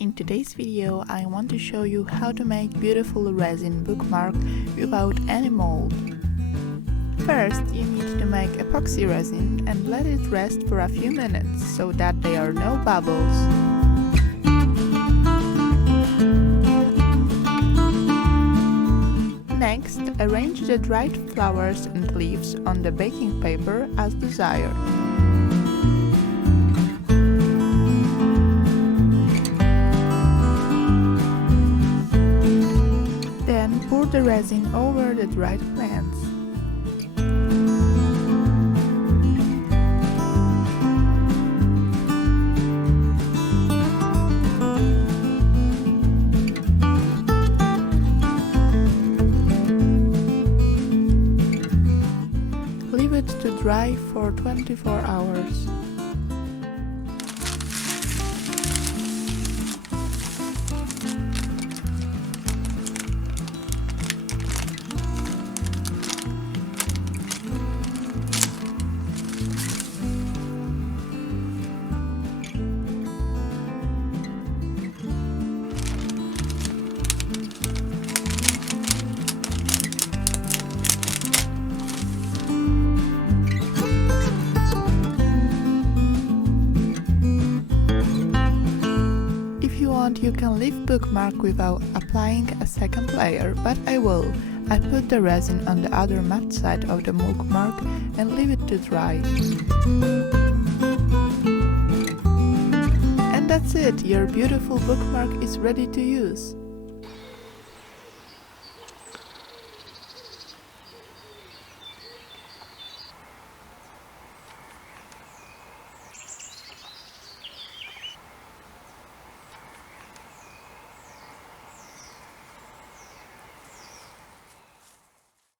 In today's video, I want to show you how to make beautiful resin bookmark without any mold. First, you need to make epoxy resin and let it rest for a few minutes so that there are no bubbles. Next, arrange the dried flowers and leaves on the baking paper as desired. Then pour the resin over the dried plants. Leave it to dry for 24 hours. You can leave bookmark without applying a second layer, but I will. I put the resin on the other matte side of the bookmark and leave it to dry. And that's it, your beautiful bookmark is ready to use.